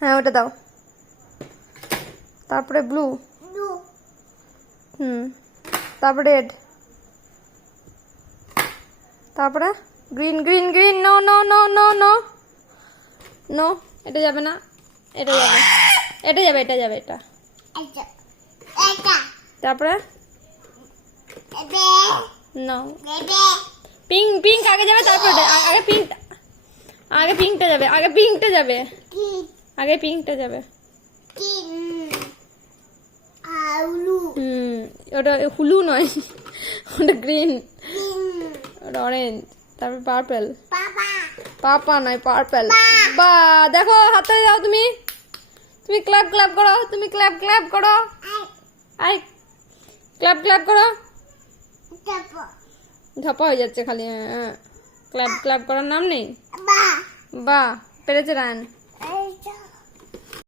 হ্যাঁ ওটা দাও। তারপরে ব্লু। তারপরে রেড। তারপরে green green green. No no no no no no, এটা যাবে না, এটা যাবে, এটা যাবে, এটা যাবে, এটা। তারপরে নো, পিঙ্ক পিঙ্ক আগে যাবে, তারপরে আগে পিঙ্কটা, আগে পিঙ্কটা যাবে, আগে পিঙ্কটা যাবে, আগে পিঙ্কটা যাবে। ওটা হুলু নয়, ওটা গ্রিন, ওটা অরেঞ্জ। তারপর পার্পল। পাপা নয়, পার্পল। বা দেখো, হাতে দাও তুমি, তুমি ক্ল্যাপ ক্ল্যাপ করো, তুমি ক্ল্যাপ ক্ল্যাপ করো, আই ক্ল্যাপ ক্ল্যাপ করো। ঝপা হয়ে যাচ্ছে খালি। ক্ল্যাপ ক্ল্যাপ করার নাম নেই। বা পেরেছে রায়ন।